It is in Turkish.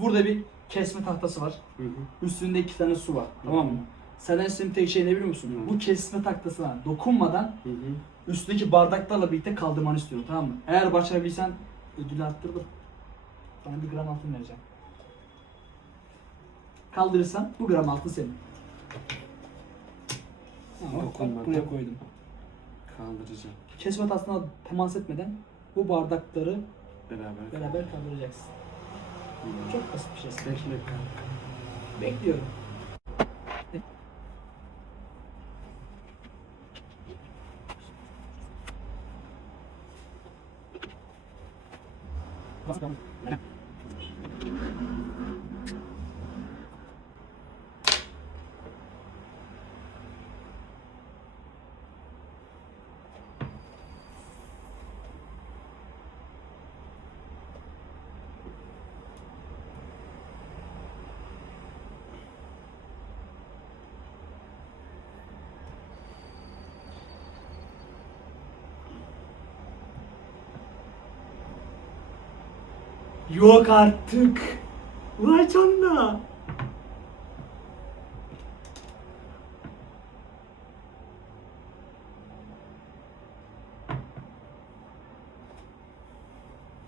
Burada bir kesme tahtası var. Hı hı. Üstünde 2 tane su var. Tamam mı? Senden istediğim tek şey ne biliyor musun? Hı. Bu kesme tahtasına dokunmadan Hı hı. üstteki bardaklarla birlikte kaldırmanı istiyorum, tamam mı? Eğer başarabilsen ödülü arttırdım. Sana 1 gram altın vereceğim. Kaldırırsan bu gram altın senin. Tamam, bak Dokunmadan. buraya koydum. Kaldıracağım. Kesme tahtasına temas etmeden bu bardakları Beraber. beraber kaldıracaksın. Hı. Çok basit bir şey. Bekle kanka. Bekliyorum. Yok artık. Vay canına.